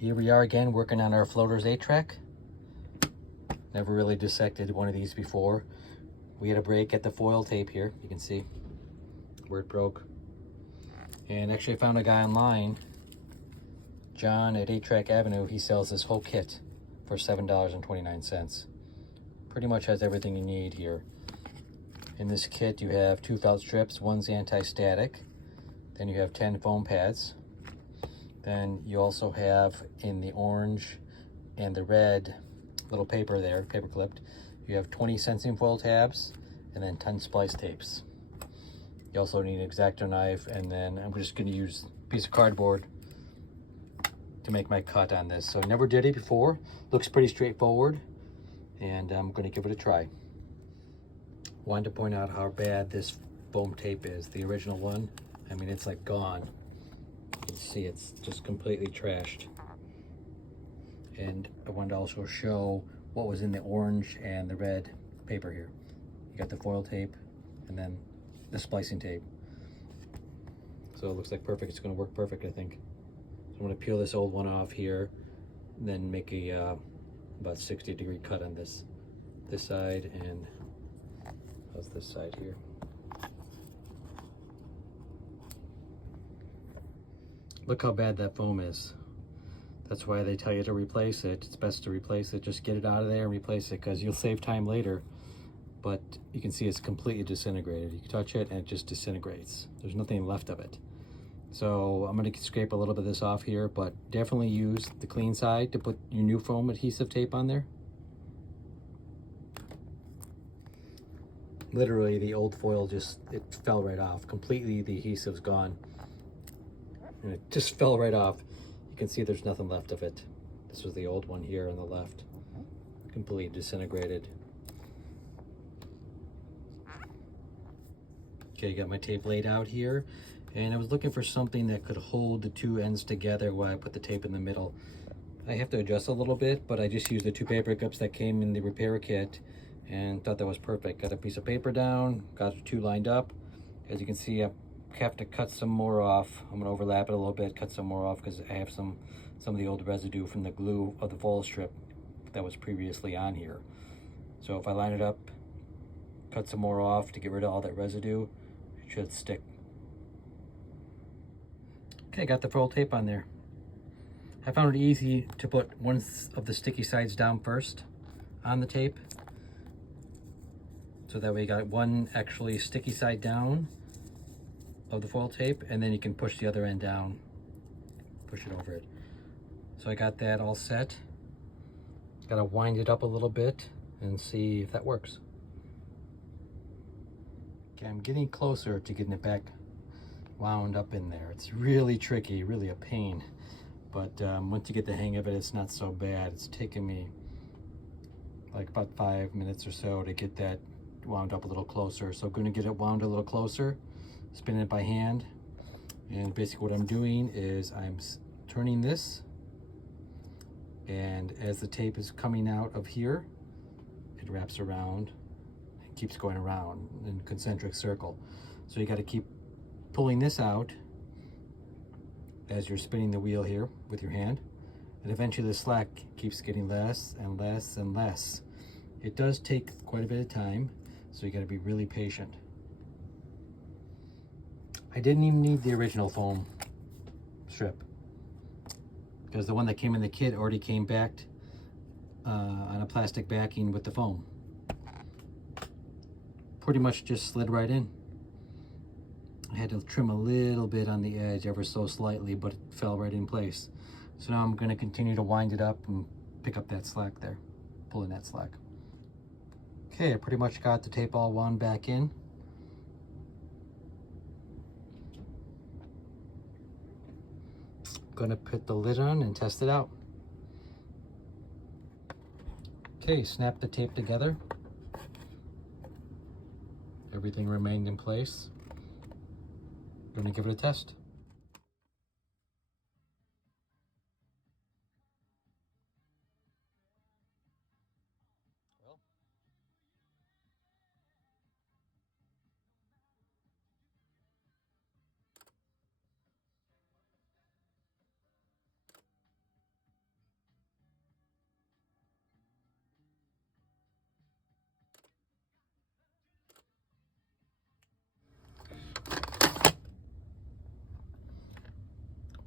Here we are again working on our floaters 8-track. Never really dissected one of these before. We had a break at the foil tape here. You can see where it broke. And actually I found a guy online, John at 8-Track Avenue. He sells this whole kit for $7.29. Pretty much has everything you need here. In this kit you have 2 felt strips, one's anti-static. Then you have 10 foam pads. Then you also have in the orange and the red little paper there, paper clipped, you have 20 sensing foil tabs and then 10 splice tapes. You also need an X-Acto knife, and then I'm just going to use a piece of cardboard to make my cut on this. So never did it before. Looks pretty straightforward, and I'm going to give it a try. Wanted to point out how bad this foam tape is. The original one, I mean, it's like gone. You can see it's just completely trashed. And I wanted to also show what was in the orange and the red paper here. You got the foil tape and then the splicing tape. So it looks like perfect. It's going to work perfect, I think. So I'm going to peel this old one off here, and then make a about 60-degree cut on this side, and how's this side here. Look how bad that foam is. That's why they tell you to replace it. It's best to replace it. Just get it out of there and replace it, because you'll save time later. But you can see it's completely disintegrated. You can touch it and it just disintegrates. There's nothing left of it. So I'm going to scrape a little bit of this off here, but definitely use the clean side to put your new foam adhesive tape on there. Literally the old foil it fell right off. Completely the adhesive's gone. And it just fell right off. You can see there's nothing left of it. This was the old one here on the left. Completely disintegrated. Okay, got my tape laid out here, and I was looking for something that could hold the two ends together while I put the tape in the middle. I have to adjust a little bit, but I just used the 2 paper clips that came in the repair kit and thought that was perfect. Got a piece of paper down, got the 2 lined up. As you can see, I have to cut some more off. I'm gonna overlap it a little bit, cut some more off, because I have some of the old residue from the glue of the foil strip that was previously on here. So if I line it up, cut some more off to get rid of all that residue, it should stick. Okay, got the foil tape on there. I found it easy to put one of the sticky sides down first on the tape. So that way you got one actually sticky side down of the foil tape, and then you can push the other end down, push it over it. So I got that all set. Gotta wind it up a little bit and see if that works. Okay, I'm getting closer to getting it back wound up in there. It's really tricky, really a pain. But once you get the hang of it, it's not so bad. It's taken me like about 5 minutes or so to get that wound up a little closer. So I'm gonna get it wound a little closer, spinning it by hand. And basically what I'm doing is I'm turning this, and as the tape is coming out of here, it wraps around and keeps going around in a concentric circle. So you got to keep pulling this out as you're spinning the wheel here with your hand, and eventually the slack keeps getting less and less and less. It does take quite a bit of time, so you got to be really patient. I didn't even need the original foam strip, because the one that came in the kit already came backed on a plastic backing with the foam. Pretty much just slid right in. I had to trim a little bit on the edge ever so slightly, but it fell right in place. So now I'm going to continue to wind it up and pick up that slack there, pull in that slack. Okay, I pretty much got the tape all wound back in. Gonna put the lid on and test it out. Okay, snap the tape together. Everything remained in place. Gonna give it a test.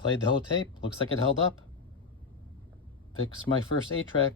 Played the whole tape. Looks like it held up. Fixed my first 8-track.